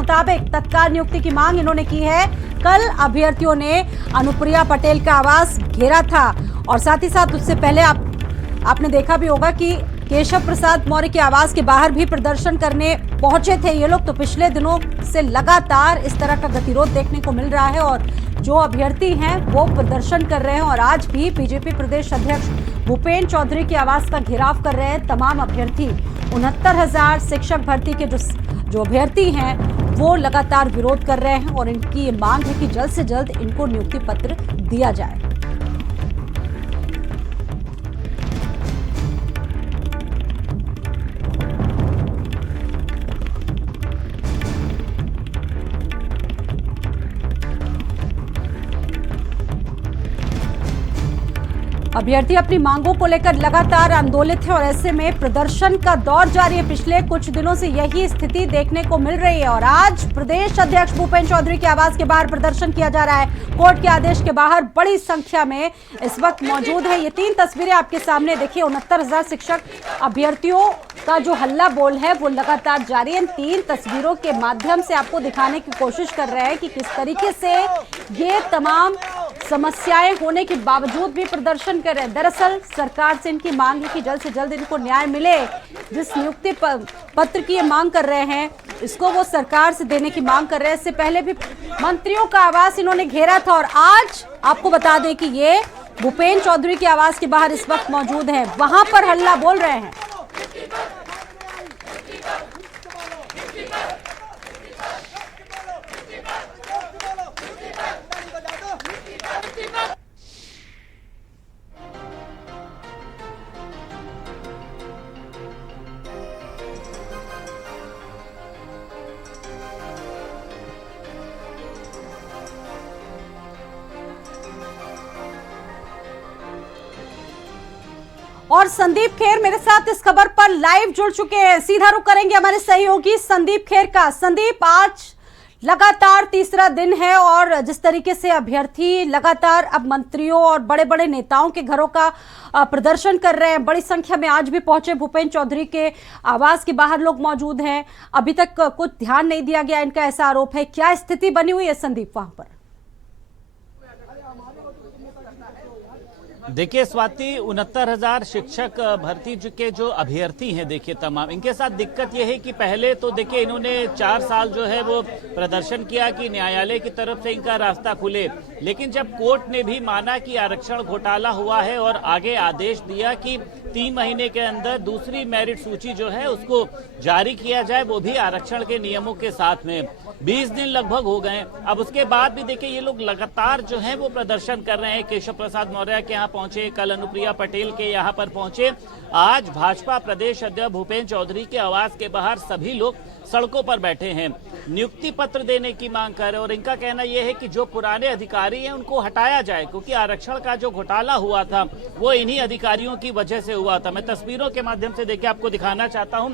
मुताबिक तत्काल नियुक्ति की मांग इन्होंने की है। कल अभ्यर्थियों ने अनुप्रिया पटेल का आवास घेरा था और साथ ही साथ उससे पहले आपने देखा भी होगा कि केशव प्रसाद मौर्य के आवास के बाहर भी प्रदर्शन करने पहुंचे थे ये लोग। तो पिछले दिनों से लगातार इस तरह का गतिरोध देखने को मिल रहा है और जो अभ्यर्थी हैं वो प्रदर्शन कर रहे हैं और आज भी बीजेपी प्रदेश अध्यक्ष भूपेन्द्र चौधरी के आवास का घेराव कर रहे हैं तमाम अभ्यर्थी। 69,000 शिक्षक भर्ती के जो अभ्यर्थी हैं वो लगातार विरोध कर रहे हैं और इनकी ये मांग है कि जल्द से जल्द इनको नियुक्ति पत्र दिया जाए। अभ्यर्थी अपनी मांगों को लेकर लगातार आंदोलित है और ऐसे में प्रदर्शन का दौर जारी है। पिछले कुछ दिनों से यही स्थिति देखने को मिल रही है और आज प्रदेश अध्यक्ष भूपेन्द्र चौधरी के आवास के बाहर प्रदर्शन किया जा रहा है। कोर्ट के आदेश के बाहर बड़ी संख्या में इस वक्त मौजूद है। ये 3 तस्वीरें आपके सामने देखिए। 69,000 शिक्षक अभ्यर्थियों का जो हल्ला बोल है वो लगातार जारी है। 3 तस्वीरों के माध्यम से आपको दिखाने की कोशिश कर रहे हैं कि किस तरीके से ये तमाम समस्याएं होने के बावजूद भी प्रदर्शन कर रहे हैं। दरअसल सरकार से इनकी मांग है कि जल्द से जल्द इनको न्याय मिले। जिस नियुक्ति पत्र की ये मांग कर रहे हैं इसको वो सरकार से देने की मांग कर रहे हैं। इससे पहले भी मंत्रियों का आवास इन्होंने घेरा था और आज आपको बता दें कि ये भूपेन्द्र चौधरी के आवास के बाहर इस वक्त मौजूद है, वहां पर हल्ला बोल रहे हैं। और संदीप खेर मेरे साथ इस खबर पर लाइव जुड़ चुके हैं। सीधा रुख करेंगे हमारे सहयोगी संदीप खेर का। संदीप, आज लगातार तीसरा दिन है और जिस तरीके से अभ्यर्थी लगातार अब मंत्रियों और बड़े बड़े नेताओं के घरों का प्रदर्शन कर रहे हैं, बड़ी संख्या में आज भी पहुंचे भूपेन्द्र चौधरी के आवास के बाहर लोग मौजूद हैं। अभी तक कुछ ध्यान नहीं दिया गया, इनका ऐसा आरोप है। क्या स्थिति बनी हुई है संदीप वहां पर? देखिए स्वाति, 69,000 शिक्षक भर्ती के जो अभ्यर्थी हैं, देखिए तमाम इनके साथ दिक्कत यह है कि पहले तो देखिए इन्होंने 4 साल जो है वो प्रदर्शन किया कि न्यायालय की तरफ से इनका रास्ता खुले, लेकिन जब कोर्ट ने भी माना कि आरक्षण घोटाला हुआ है और आगे आदेश दिया कि 3 महीने के अंदर दूसरी मेरिट सूची जो है उसको जारी किया जाए, वो भी आरक्षण के नियमों के साथ में। 20 दिन लगभग हो गए। अब उसके बाद भी देखिए ये लोग लगातार जो है वो प्रदर्शन कर रहे हैं। केशव प्रसाद मौर्य के यहाँ पहुंचे, कल अनुप्रिया पटेल के यहाँ पर पहुंचे। आज भाजपा प्रदेश अध्यक्ष भूपेन्द्र चौधरी के आवास के बाहर सभी लोग सड़कों पर बैठे हैं, नियुक्ति पत्र देने की मांग कर रहे हैं और इनका कहना यह है कि जो पुराने अधिकारी हैं उनको हटाया जाए, क्योंकि आरक्षण का जो घोटाला हुआ था वो इन्हीं अधिकारियों की वजह से हुआ था। मैं तस्वीरों के माध्यम से देखिए आपको दिखाना चाहता हूं।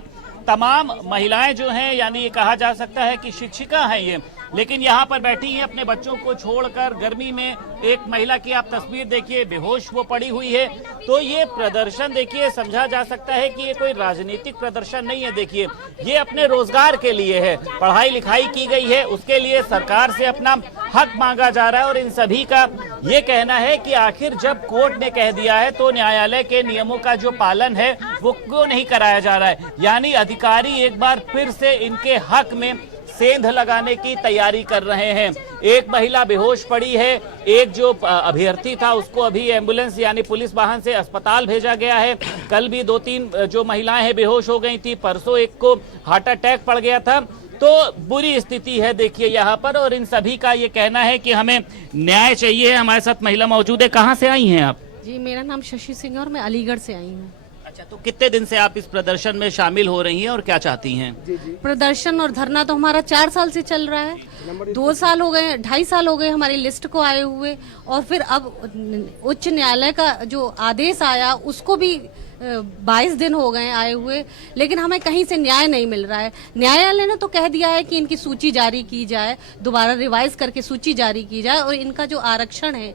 तमाम महिलाएं जो हैं, यानी ये कहा जा सकता है कि शिक्षिका हैं ये, लेकिन यहाँ पर बैठी हैं अपने बच्चों को छोड़कर गर्मी में। एक महिला की आप तस्वीर देखिए, बेहोश वो पड़ी हुई है। तो ये प्रदर्शन देखिए समझा जा सकता है कि ये कोई राजनीतिक प्रदर्शन नहीं है। देखिए ये अपने रोजगार के लिए है, पढ़ाई लिखाई की गई है, उसके लिए सरकार से अपना हक मांगा जा रहा है और इन सभी का ये कहना है कि आखिर जब कोर्ट ने कह दिया है तो न्यायालय के नियमों का जो पालन है वो क्यों नहीं कराया जा रहा है। यानी अधिकारी एक बार फिर से इनके हक में सेंध लगाने की तैयारी कर रहे हैं। एक महिला बेहोश पड़ी है, एक जो अभ्यर्थी था उसको अभी एम्बुलेंस यानी पुलिस वाहन से अस्पताल भेजा गया है। कल भी 2-3 जो महिलाएं हैं बेहोश हो गई थी, परसों एक को हार्ट अटैक पड़ गया था। तो बुरी स्थिति है देखिए यहाँ पर और इन सभी का ये कहना है कि हमें न्याय चाहिए। हमारे साथ महिला मौजूद है। कहाँ से आई हैं आप? जी, मेरा नाम शशि सिंह है और मैं अलीगढ़ से आई हूँ। अच्छा, तो कितने दिन से आप इस प्रदर्शन में शामिल हो रही हैं और क्या चाहती हैं? प्रदर्शन और धरना तो हमारा 4 साल से चल रहा है। 2 साल हो गए, 2.5 साल हो गए हमारी लिस्ट को आए हुए और फिर अब उच्च न्यायालय का जो आदेश आया उसको भी 22 दिन हो गए आए हुए, लेकिन हमें कहीं से न्याय नहीं मिल रहा है। न्यायालय ने तो कह दिया है कि इनकी सूची जारी की जाए, दोबारा रिवाइज करके सूची जारी की जाए और इनका जो आरक्षण है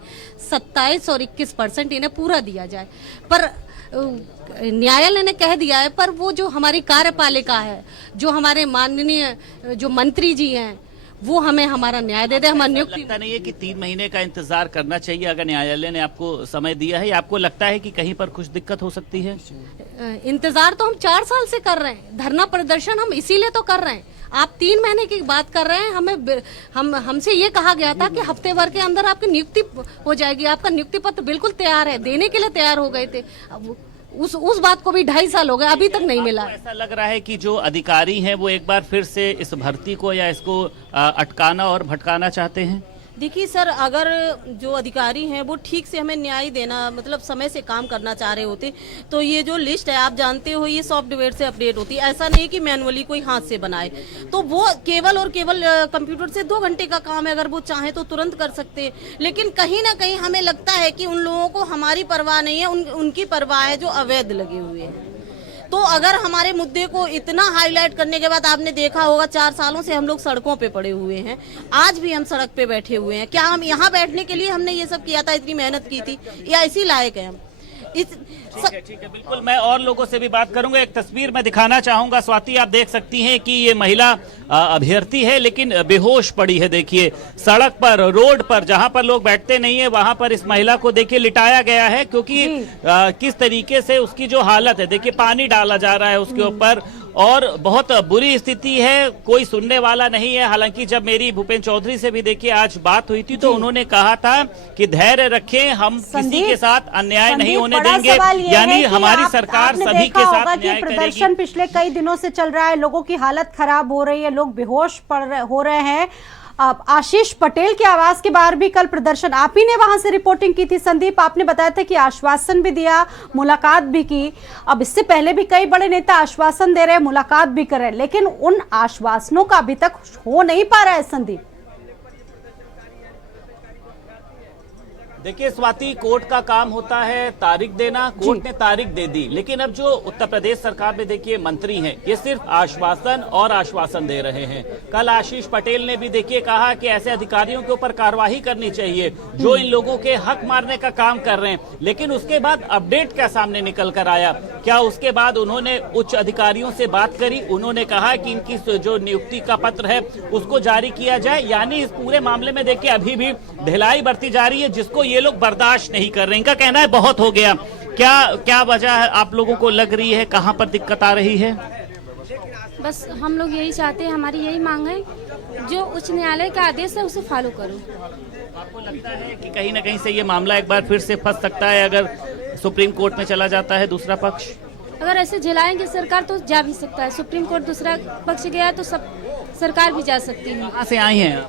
27 और 21% इन्हें पूरा दिया जाए। पर न्यायालय ने कह दिया है, पर वो जो हमारी कार्यपालिका है, जो हमारे माननीय जो मंत्री जी हैं, वो हमें हमारा न्याय दे दे। हमारा नियुक्ति लगता नहीं है कि 3 महीने का इंतजार करना चाहिए अगर न्यायालय ने आपको समय दिया है, या आपको लगता है कि कहीं पर कुछ दिक्कत हो सकती है? इंतजार तो हम 4 साल से कर रहे हैं, धरना प्रदर्शन हम इसीलिए तो कर रहे हैं। आप 3 महीने की बात कर रहे हैं, हमसे ये कहा गया था कि हफ्ते भर के अंदर आपकी नियुक्ति हो जाएगी। आपका नियुक्ति पत्र बिल्कुल तैयार है, देने के लिए तैयार हो गए थे। अब उस बात को भी 2.5 साल हो गए, अभी तक नहीं मिला। ऐसा लग रहा है कि जो अधिकारी हैं वो एक बार फिर से इस भर्ती को या इसको अटकाना और भटकाना चाहते हैं। देखिए सर, अगर जो अधिकारी हैं वो ठीक से हमें न्याय देना, मतलब समय से काम करना चाह रहे होते, तो ये जो लिस्ट है आप जानते हो ये सॉफ्टवेयर से अपडेट होती है। ऐसा नहीं कि मैनुअली कोई हाथ से बनाए, तो वो केवल और केवल कंप्यूटर से 2 घंटे का काम है। अगर वो चाहे तो तुरंत कर सकते हैं, लेकिन कहीं ना कहीं हमें लगता है कि उन लोगों को हमारी परवाह नहीं है, उनकी परवाह है जो अवैध लगे हुए हैं। तो अगर हमारे मुद्दे को इतना हाईलाइट करने के बाद, आपने देखा होगा 4 सालों से हम लोग सड़कों पे पड़े हुए हैं, आज भी हम सड़क पे बैठे हुए हैं। क्या हम यहाँ बैठने के लिए हमने ये सब किया था, इतनी मेहनत की थी, या इसी लायक है हम? ठीक है, बिल्कुल मैं और लोगों से भी बात करूंगा। एक तस्वीर मैं दिखाना चाहूंगा स्वाति, आप देख सकती हैं कि ये महिला अभ्यर्थी है लेकिन बेहोश पड़ी है। देखिए सड़क पर, रोड पर, जहां पर लोग बैठते नहीं है वहां पर इस महिला को देखिए लिटाया गया है, क्योंकि किस तरीके से उसकी जो हालत है, देखिए पानी डाला जा रहा है उसके ऊपर और बहुत बुरी स्थिति है, कोई सुनने वाला नहीं है। हालांकि जब मेरी भूपेंद्र चौधरी से भी देखिए आज बात हुई थी तो उन्होंने कहा था कि धैर्य रखें, हम किसी के साथ अन्याय नहीं होने देंगे, यानी हमारी सरकार सभी के साथ न्याय करेगी। प्रदर्शन पिछले कई दिनों से चल रहा है, लोगों की हालत खराब हो रही है, लोग बेहोश हो रहे हैं। आशीष पटेल के आवास के बाहर भी कल प्रदर्शन, आप ही ने वहां से रिपोर्टिंग की थी संदीप, आपने बताया था कि आश्वासन भी दिया, मुलाकात भी की। अब इससे पहले भी कई बड़े नेता आश्वासन दे रहे हैं, मुलाकात भी कर रहे हैं, लेकिन उन आश्वासनों का अभी तक हो नहीं पा रहा है संदीप। देखिए स्वाति, कोर्ट का काम होता है तारीख देना, कोर्ट ने तारीख दे दी, लेकिन अब जो उत्तर प्रदेश सरकार में देखिए मंत्री हैं, ये सिर्फ आश्वासन और आश्वासन दे रहे हैं। कल आशीष पटेल ने भी देखिए कहा कि ऐसे अधिकारियों के ऊपर कार्रवाई करनी चाहिए जो इन लोगों के हक मारने का काम कर रहे हैं, लेकिन उसके बाद अपडेट क्या सामने निकल कर आया? क्या उसके बाद उन्होंने उच्च अधिकारियों से बात करी, उन्होंने कहा कि इनकी जो नियुक्ति का पत्र है उसको जारी किया जाए, यानी इस पूरे मामले में देखिए अभी भी ढिलाई बरती जा रही है, जिसको ये लोग बर्दाश्त नहीं कर रहे। इनका कहना है बहुत हो गया। क्या वजह है आप लोगों को लग रही है, कहां पर दिक्कत आ रही है? बस हम लोग यही चाहते हैं, हमारी यही मांग है, जो उच्च न्यायालय का आदेश है उसे फॉलो करो। आपको लगता है कि कहीं ना कहीं से ये मामला एक बार फिर से फंस सकता है अगर सुप्रीम कोर्ट में चला जाता है दूसरा पक्ष? अगर ऐसे झेलाएंगे सरकार तो जा भी सकता है, सुप्रीम कोर्ट दूसरा पक्ष गया तो सब सरकार भी जा सकती है। कहाँ से आई हैं?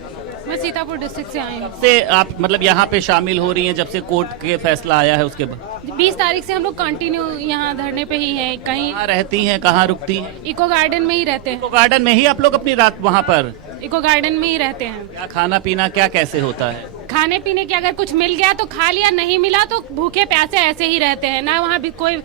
मैं सीतापुर डिस्ट्रिक्ट से आई हूँ। से आप मतलब यहाँ पे शामिल हो रही हैं जब से कोर्ट के फैसला आया है उसके बाद? 20 तारीख से हम लोग कंटिन्यू यहाँ धरने पे ही हैं। कहीं कहाँ रहती हैं, कहाँ रुकती हैं? इको गार्डन में ही रहते हैं। इको गार्डन में ही आप लोग अपनी रात वहाँ पर? इको गार्डन में ही रहते हैं। क्या खाना पीना क्या कैसे होता है? खाने पीने के अगर कुछ मिल गया तो खा लिया, नहीं मिला तो भूखे प्यासे ऐसे ही रहते हैं ना। वहाँ भी कोई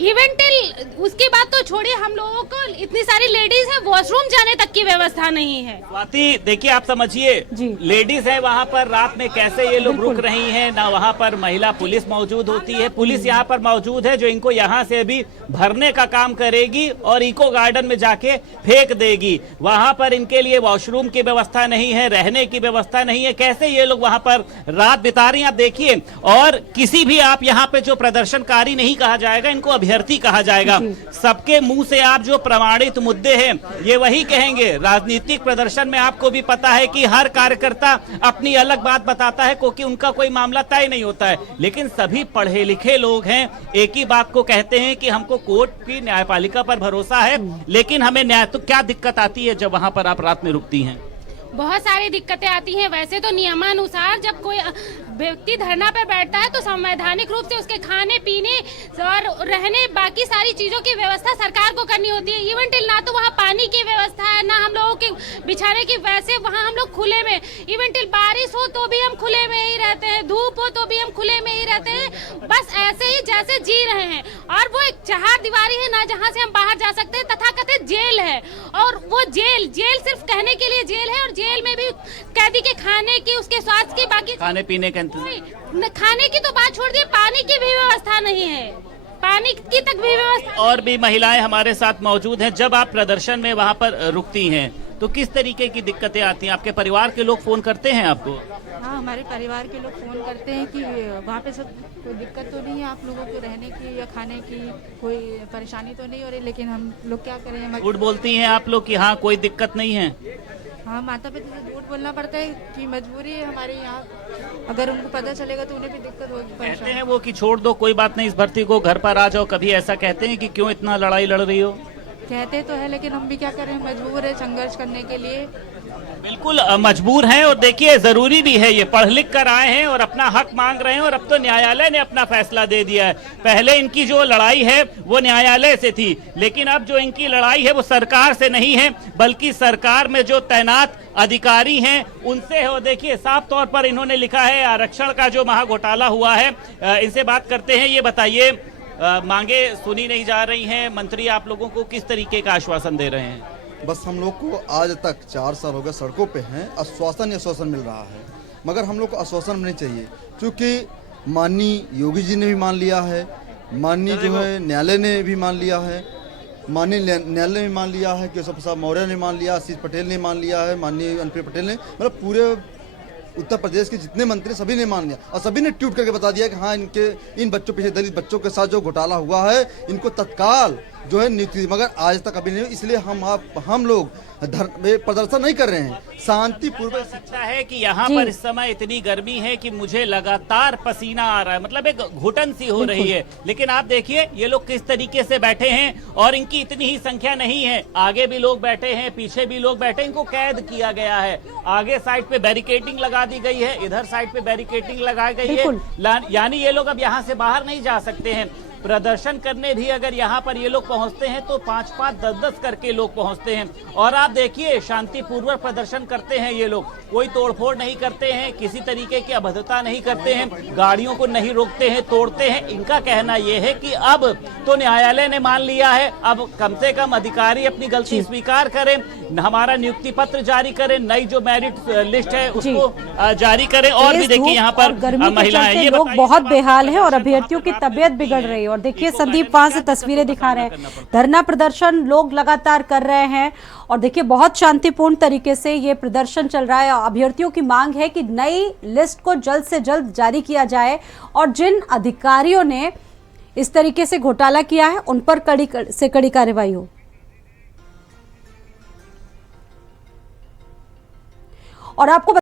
इवेंटल, उसकी बात तो छोड़िए, हम लोगों को इतनी सारी लेडीज है, वॉशरूम जाने तक की व्यवस्था नहीं है। स्वाति देखिए, आप समझिए, लेडीज है वहाँ पर, रात में कैसे ये लोग रुक रही हैं, ना वहाँ पर महिला पुलिस मौजूद होती है। पुलिस यहाँ पर मौजूद है जो इनको यहाँ से भी भरने का काम करेगी और इको गार्डन में जाके फेंक देगी। वहाँ पर इनके लिए वॉशरूम की व्यवस्था नहीं है, रहने की व्यवस्था नहीं है। कैसे ये लोग वहाँ पर रात बिता रही हैं आप देखिए। और किसी भी आप यहाँ पे जो प्रदर्शनकारी नहीं कहा जाएगा, इनको अभ्यर्थी कहा जाएगा। सबके मुंह से आप जो प्रमाणित मुद्दे हैं ये वही कहेंगे। राजनीतिक प्रदर्शन में आपको भी पता है कि हर कार्यकर्ता अपनी अलग बात बताता है, क्योंकि उनका कोई मामला तय नहीं होता है, लेकिन सभी पढ़े लिखे लोग हैं, एक ही बात को कहते हैं कि हमको कोर्ट की न्यायपालिका पर भरोसा है। लेकिन हमें न्याय, तो क्या दिक्कत आती है जब वहां पर आप रात में रुकती हैं? बहुत सारी दिक्कतें आती हैं। वैसे तो नियमानुसार जब कोई व्यक्ति धरना पर बैठता है तो संवैधानिक रूप से उसके खाने पीने और रहने, बाकी सारी चीजों की व्यवस्था सरकार को करनी होती है। इवन टिल ना तो वहाँ पानी की व्यवस्था है, ना हम लोगों के बिछाने की। वैसे वहाँ हम लोग खुले में, इवन टिल बारिश हो तो भी हम खुले में ही रहते हैं, धूप हो तो भी हम खुले में ही रहते हैं। बस ऐसे ही जैसे जी रहे हैं। और वो एक चहारदीवारी है ना, जहाँ से हम बाहर जा सकते हैं, तथाकथित जेल है। और वो जेल सिर्फ कहने के लिए जेल है, और जेल में भी कैदी के खाने की, उसके स्वास्थ्य की, बाकी खाने पीने का खाने की तो बात छोड़ दिए, पानी की भी व्यवस्था नहीं है। पानी की तक भी व्यवस्था। और भी महिलाएं हमारे साथ मौजूद हैं। जब आप प्रदर्शन में वहां पर रुकती हैं तो किस तरीके की दिक्कतें आती हैं? आपके परिवार के लोग फोन करते हैं आपको? हाँ, हमारे परिवार के लोग फ़ोन करते हैं कि वहाँ पे सब कोई दिक्कत तो नहीं है आप लोगों को रहने की या खाने की, कोई परेशानी तो नहीं हो रही, लेकिन हम लोग क्या करें। झूठ बोलती हैं आप लोग कि हाँ कोई दिक्कत नहीं है? हाँ, माता पिता से झूठ बोलना पड़ता है कि मजबूरी है हमारे यहाँ, अगर उनको पता चलेगा तो उन्हें भी दिक्कत होगी, कहते परेशानी। हैं वो कि छोड़ दो, कोई बात नहीं, इस भर्ती को घर पर आ जाओ। कभी ऐसा कहते हैं कि क्यों इतना लड़ाई लड़ रही हो? कहते तो है, लेकिन हम भी क्या करें, मजबूर है संघर्ष करने के लिए। बिल्कुल मजबूर हैं। और देखिए जरूरी भी है, ये पढ़ लिख कर आए हैं और अपना हक मांग रहे हैं और अब तो न्यायालय ने अपना फैसला दे दिया है। पहले इनकी जो लड़ाई है वो न्यायालय से थी, लेकिन अब जो इनकी लड़ाई है वो सरकार से नहीं है, बल्कि सरकार में जो तैनात अधिकारी हैं उनसे है। और देखिए साफ तौर पर इन्होंने लिखा है आरक्षण का जो महाघोटाला हुआ है। इनसे बात करते हैं। ये बताइए, मांगे सुनी नहीं जा रही हैं, मंत्री आप लोगों को किस तरीके का आश्वासन दे रहे हैं? बस हम लोग को आज तक 4 साल हो गए सड़कों पे हैं, आश्वासन मिल रहा है, मगर हम लोग को आश्वासन नहीं चाहिए, क्योंकि माननीय योगी जी ने भी मान लिया है, माननीय जो है न्यायालय ने भी मान लिया है, माननीय न्यायालय ने मान लिया है, केशव प्रसाद मौर्य ने मान लिया, आशीष पटेल ने मान लिया है, माननीय अनुप्रिया पटेल ने, मतलब पूरे उत्तर प्रदेश के जितने मंत्री सभी ने मान लिया और सभी ने ट्वीट करके बता दिया कि हाँ इन बच्चों पीछे दलित बच्चों के साथ जो घोटाला हुआ है इनको तत्काल जो है नियुक्ति, मगर आज तक अभी नहीं। इसलिए हम लोग प्रदर्शन नहीं कर रहे हैं, शांतिपूर्वक। सकता है कि यहाँ पर इस समय इतनी गर्मी है कि मुझे लगातार पसीना आ रहा है, मतलब एक घुटन सी हो रही है। लेकिन आप देखिए ये लोग किस तरीके से बैठे हैं और इनकी इतनी ही संख्या नहीं है, आगे भी लोग बैठे हैं, पीछे भी लोग बैठे हैं, इनको कैद किया गया है। आगे साइड पे बैरिकेडिंग लगा दी गई है, इधर साइड पे बैरिकेडिंग लगाई गई है, यानी ये लोग अब यहाँ से बाहर नहीं जा सकते हैं। प्रदर्शन करने भी अगर यहाँ पर ये लोग पहुंचते हैं तो 5-5, 10-10 करके लोग पहुंचते हैं। और आप देखिए शांतिपूर्वक प्रदर्शन करते हैं ये लोग, कोई तोड़फोड़ नहीं करते हैं, किसी तरीके की अभद्रता नहीं करते हैं, गाड़ियों को नहीं रोकते हैं, तोड़ते हैं। इनका कहना यह है कि अब तो न्यायालय ने मान लिया है, अब कम से कम अधिकारी अपनी गलती स्वीकार करें, हमारा नियुक्ति पत्र जारी करें, नई जो मेरिट लिस्ट है उसको जारी करें। और भी देखिए यहाँ पर महिलाएं, लोग बहुत बेहाल है और अभ्यर्थियों की तबीयत बिगड़ रही है। और देखिए संदीप वहां से तस्वीरें दिखा रहे हैं, धरना प्रदर्शन लोग लगातार कर रहे हैं और देखिए बहुत शांतिपूर्ण तरीके से ये प्रदर्शन चल रहा है। अभ्यर्थियों की मांग है कि नई लिस्ट को जल्द से जल्द जारी किया जाए और जिन अधिकारियों ने इस तरीके से घोटाला किया है उन पर कड़ी से कड़ी कार्रवाई हो। और आपको